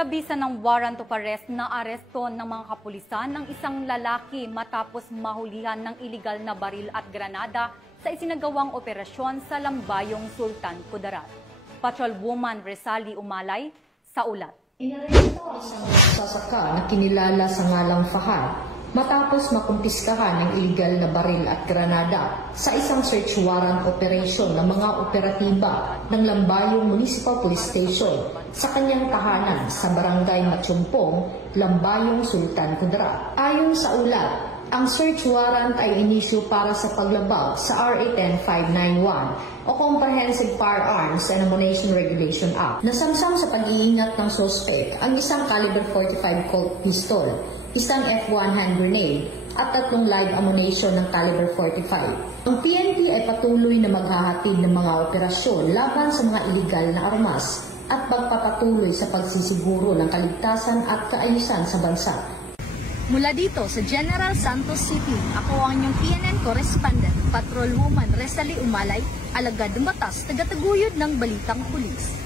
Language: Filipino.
Sa bisa ng warrant of arrest na aresto ng mga kapulisan ng isang lalaki matapos mahulihan ng iligal na baril at granada sa isinagawang operasyon sa Lambayong Sultan Kudarat. Patrolwoman Resali Umalay sa ulat. Inaresto ang isang magsasaka na kinilala sa ngalang Fahad matapos makumpiskahan ng iligal na baril at granada sa isang search warrant operation ng mga operatiba ng Lambayong Municipal Police Station sa kanyang tahanan sa Barangay Matsumpong, Lambayong Sultan Kudarat. Ayon sa ulat, ang search warrant ay inisyu para sa paglabag sa RA 10591 o Comprehensive Firearms and Ammunition Regulation Act. Nasamsam sa pag-iingat ng suspect ang isang caliber 45 Colt pistol, isang F1 hand grenade at 3 live ammunition ng caliber 45. Ang PNP ay patuloy na maghahatid ng mga operasyon laban sa mga iligal na armas at pagpapatuloy sa pagsisiguro ng kaligtasan at kaayusan sa bansa. Mula dito sa General Santos City, ako ang inyong PNN correspondent, Patrolwoman Resali Umalay, alagad ng batas, tagataguyod ng Balitang Pulis.